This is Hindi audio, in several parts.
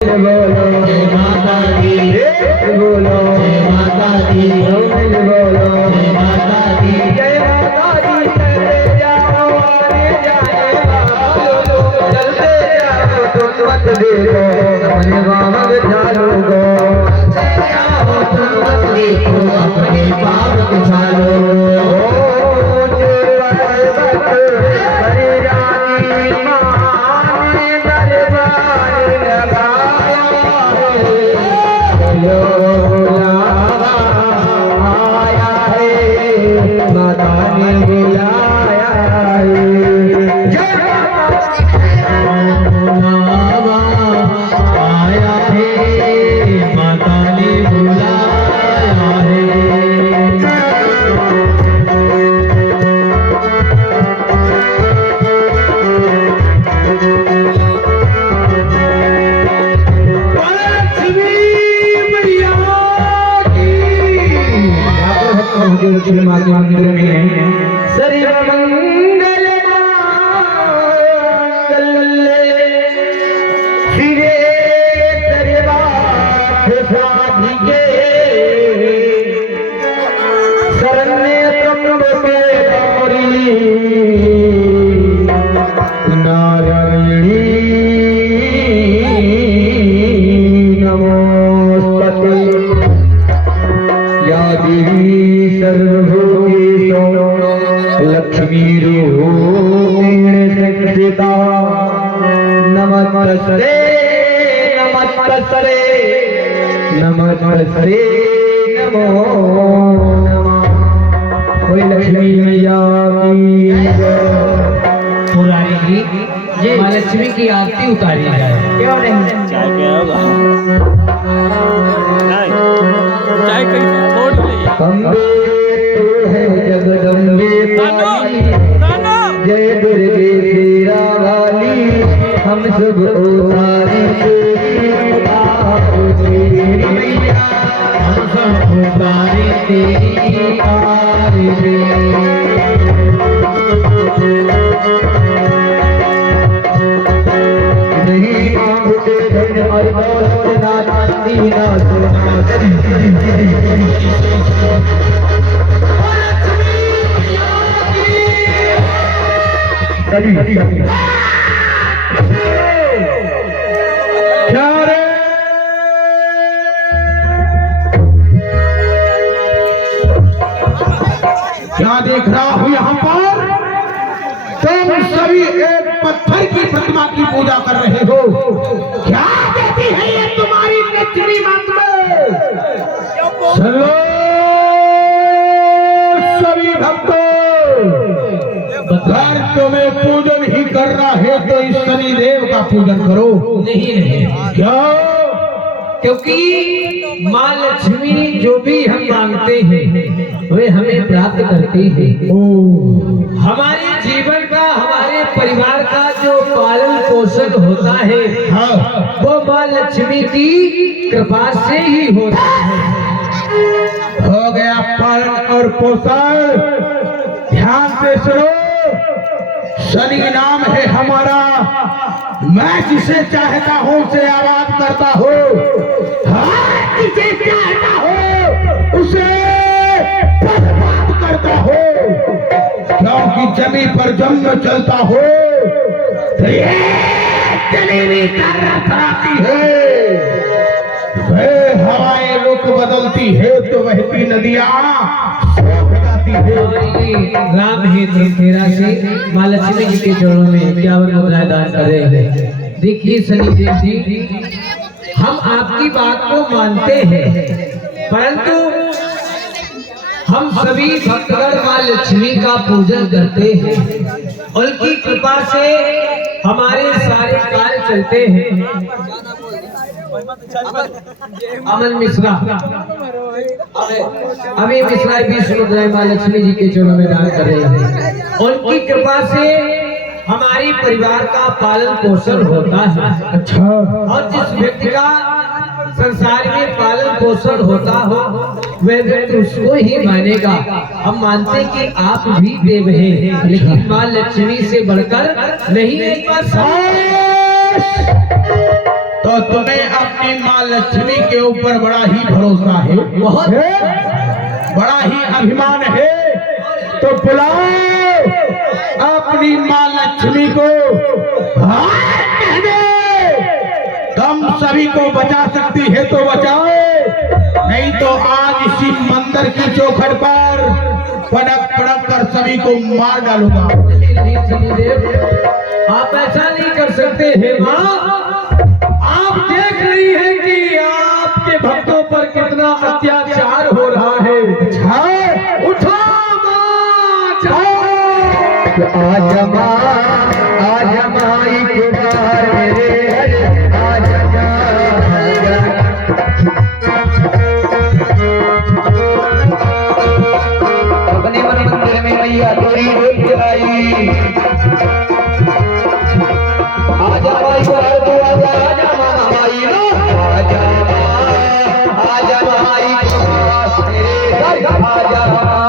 बोलो जय माता दी, बोलो जय माता दी, बोलो जय माता दी, जय माता दी। चलते जाओ आने जाएगा, चलते जाओ तुम मत देखो अपने बाबा झालो गो, चलते जाओ तुम मत देखो अपने बाबा झालो। नमस्ते नमो कोई लक्ष्मी मैया पुरानी जी माँ लक्ष्मी की आरती उतारी जाए। क्यों नहीं? चाय क्या होगा? नहीं, चाय कैसे छोड़ ली? अम्बे तू है जगदम्बे काली, जय दुर्गे तेरा वाली, हम सब उतारे तेरी मैया, हम सब उतारे तेरी आरती। नहीं मांगते धन और दौलत ना चांदी ना सोना, क्या देख रहा हूं यहाँ पर? तुम सभी एक पत्थर की प्रतिमा की पूजा कर रहे हो। क्या देती है ये तुम्हारी लक्ष्मी माता? चलो सभी भक्तों, अगर तुम्हें पूजन ही करना है तो इस शनिदेव का पूजन करो। नहीं क्यों? क्योंकि माँ लक्ष्मी जो भी हम मांगते हैं वे हमें प्राप्त करती है। हमारे जीवन का, हमारे परिवार का जो पालन पोषण होता है वो माँ लक्ष्मी की कृपा से ही होता है। हो गया पालन और पोषण। ध्यान से सुनो, शनि नाम है हमारा। मैं जिसे चाहता हूँ उसे आबाद करता हूँ, जिसे चाहता हूँ उसे बर्बाद करता हूँ। क्योंकि जमीन पर जन्म चलता हो तो ये जलेबी का रथ आती है, वे हवाएं रुख बदलती है तो बहती नदियाँ सूख जाती है। राम हेतु तेरा से माँ लक्ष्मी जी के चरणों में 51 मुद्राएं दान कर रहे हैं। देखिए शनिदेव जी, हम आपकी बात को मानते हैं, परंतु हम सभी भक्तगण माँ लक्ष्मी का पूजन करते हैं। उनकी कृपा से हमारे सारे कार्य चलते हैं। अमन मिश्रा, अभी मिश्रा 20 मुद्राएं माँ लक्ष्मी जी के चरणों में दान कर रहे हैं। उनकी कृपा से हमारी परिवार का पालन पोषण होता है। अच्छा, और जिस व्यक्ति का संसार में पालन पोषण होता हो वह व्यक्ति उसको ही मानेगा। हम मानते कि आप भी देव हैं, लेकिन माँ लक्ष्मी से बढ़कर नहीं एक बार तो तुम्हें अपनी माँ लक्ष्मी के ऊपर बड़ा ही भरोसा है, बहुत बड़ा ही अभिमान है। तो बुलाओ अपनी माँ लक्ष्मी को, हाँ कह दे, तुम सभी को बचा सकती है तो बचाओ, नहीं तो आज इसी मंदिर की चौखट पर पड़क पड़क कर सभी को मार डालूंगा। नहीं शनिदेव, आप ऐसा नहीं कर सकते हैं माँ। आप देख रही हैं कि आपके भक्तों पर कितना अत्याचार हो रहा है। उठो माँ, आजा माँ, आजा माई के द्वार मेरे, आजा अपने मन मंदिर में मैया तेरी डोल आई। आजा माई को आजा, आजा माँ माई लो, आजा माँ, आजा माई के द्वार मेरे, आजा माँ।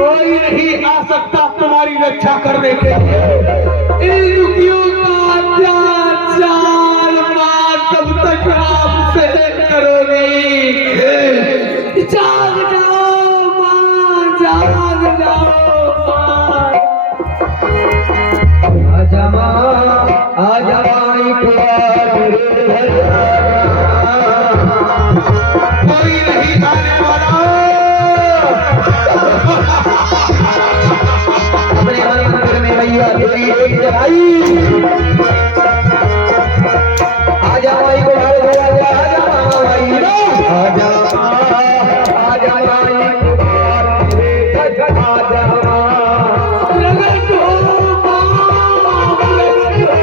कोई नहीं आ सकता तुम्हारी रक्षा करने के लिए। इन दुखियों का अत्याचार माँ कब तक आप सहन करोगी? जाग जाओ माँ, जाग जाओ माँ। आजा माँ, आजा माई के द्वार मेरे घर आजा। कोई नहीं आने वाला। अपने मन मंदिर में मैया तेरी डोल आई। आजा माई को घर ले आजा, आजा माँ माई लो, आजा माँ, आजा माई के द्वार मेरे घर आजा माँ। प्रगट हो माँ, प्रगट हो।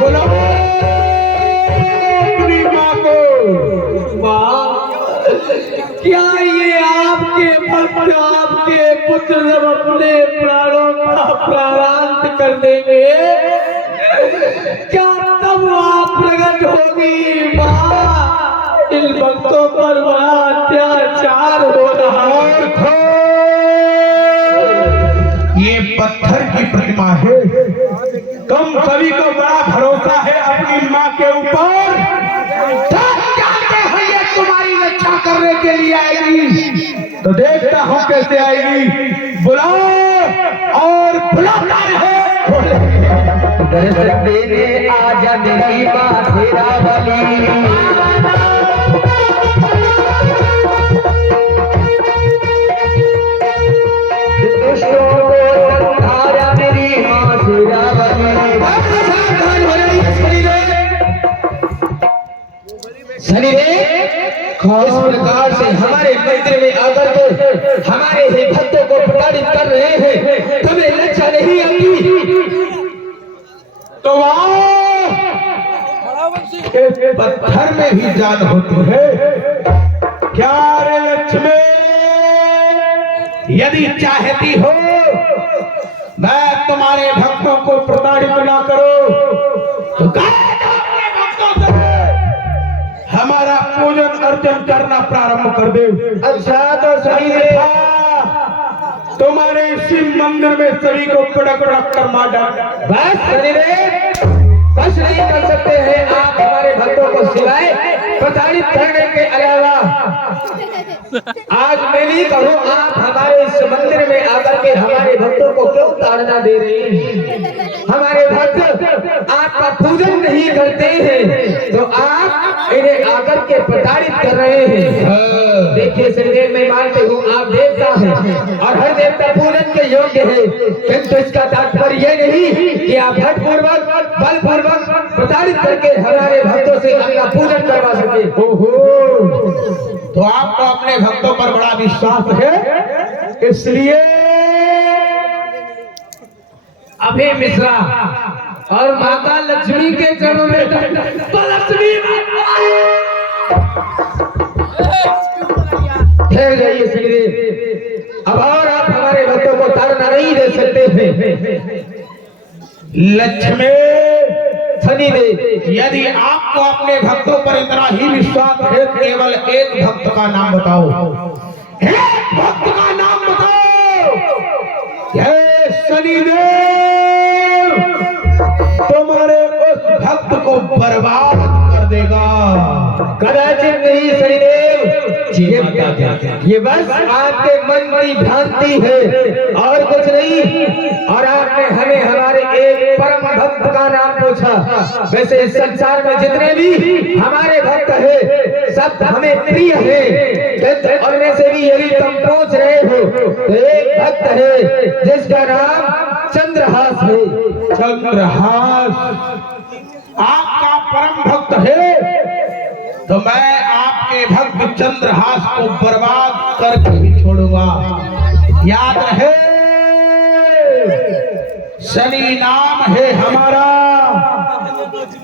बोलो अपनी माँ को। माँ, क्या ये आपके भक्त, आपके पुत्र जब अपने प्राणों का प्राणांत कर देंगे, क्या तब आप प्रकट होगी माँ? इन भक्तों पर बड़ा अत्याचार हो रहा है। ये पत्थर की प्रतिमा है, तुम सभी को बड़ा भरोसा है अपनी माँ के ऊपर। सब जानते हैं ये तुम्हारी रक्षा करने के लिए आएगी, तो देखता हूँ कैसे आएगी। बुलाओ और बुलाता रहे। दर्शन देने आजा मेरी माँ शेरा वाली। दुष्टों को संहारा मेरी माँ शेरा वाली। शनिदेव, इस प्रकार से हमारे मंदिर में आकर के हमारे ही भक्तों को प्रताड़ित कर रहे हैं, तुम्हें लज्जा नहीं आती? तो इस पत्थर में ही जान होती है। क्या रे लक्ष्मी, यदि चाहती हो मैं तुम्हारे भक्तों को प्रताड़ित ना करो, तो कह दो अपने भक्तों से हमारा पूजन अर्चन करना प्रारंभ कर दे। अच्छा तो सही है। तुम्हारे इसी मंदिर में सभी को पड़क पड़क कर मार डाल। बस शनिदेव, बस नहीं कर सकते हैं आप हमारे भक्तों को सिवाय प्रताड़ित करने के अलावा। आज मैं नहीं कहूँ, आप हमारे इस मंदिर में आकर के हमारे भक्तों को क्यों ताड़ना दे रहे हैं? हमारे भक्त आपका पूजन नहीं करते हैं तो आप इन्हें आकर के प्रताड़ित कर रहे हैं। देखिए शनिदेव, मैं मानती हूँ आप देवता हैं और हर देवता पूजन के योग्य है, किंतु इसका तात्पर्य यह नहीं कि आप हठपूर्वक बलपूर्वक प्रताड़ित करके हमारे भक्तों से अपना पूजन करवा सके। ओहो, तो आपको अपने भक्तों पर बड़ा विश्वास है, इसलिए अभी मिश्रा, और माता लक्ष्मी के चरणों में तो लक्ष्मी ठहर जाइए शनिदेव, अब और आप हमारे भक्तों को ताड़ना नहीं दे सकते हैं। लक्ष्मी शनिदेव, यदि आपको अपने भक्तों पर इतना ही विश्वास है, केवल एक भक्त का नाम बताओ, एक भक्त का नाम बताओ। हे शनिदेव, तुम्हारे उस भक्त को बर्बाद कर देगा। कदाचित नहीं शनिदेव, ये बस आपके मन की भ्रांति है और कुछ नहीं। और आपने हमें हमारे एक परम भक्त का नाम पूछा। वैसे इस संसार में जितने भी हमारे भक्त हैं सब हमें प्रिय हैं, और में से भी यदि तुम पूछ रहे हो तो एक भक्त है जिसका नाम चंद्रहास है। चंद्रहास आपका परम भक्त है, तो मैं आपके भक्त चंद्रहास को बर्बाद करके ही छोड़ूंगा। याद रहे, शनि नाम है हमारा।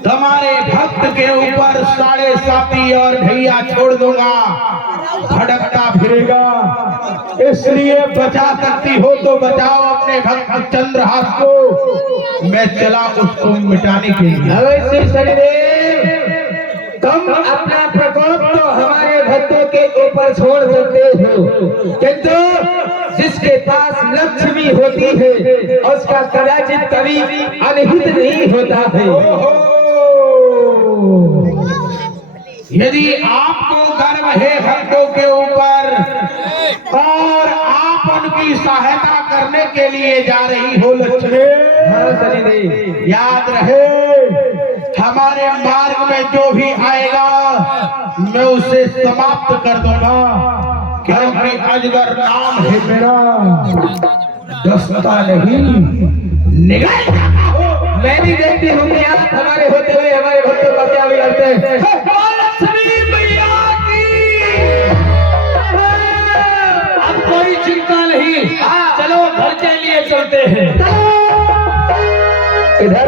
तुम्हारे भक्त के ऊपर 7.5 और ढैया छोड़ दूंगा, भड़कता फिरेगा। इसलिए बचा सकती हो तो बचाओ अपने भक्त चंद्रहास को, मैं चला उसको मिटाने के लिए। अवश्य शनिदेव, तुम अपना प्रकोप तो हमारे भक्तों के ऊपर छोड़ सकते हो, किंतु जिसके पास लक्ष्मी होती है उसका कदाचित कभी अनहित नहीं होता है। यदि आपको गर्व है भक्तों के ऊपर और आप उनकी सहायता करने के लिए जा रही हो लक्ष्मी, याद रहे, हमारे मार्ग में जो भी आएगा मैं उसे समाप्त कर दूंगा, क्योंकि अजगर नाम है मेरा, डसता नहीं, निगल जाता हूं। मैं भी देखती हूँ कि आप हमारे होते हुए हमारे भक्तों का क्या बिगाड़ते हैं। लक्ष्मी मैया की अब कोई चिंता नहीं, चलो घर के लिए चलते हैं। इधर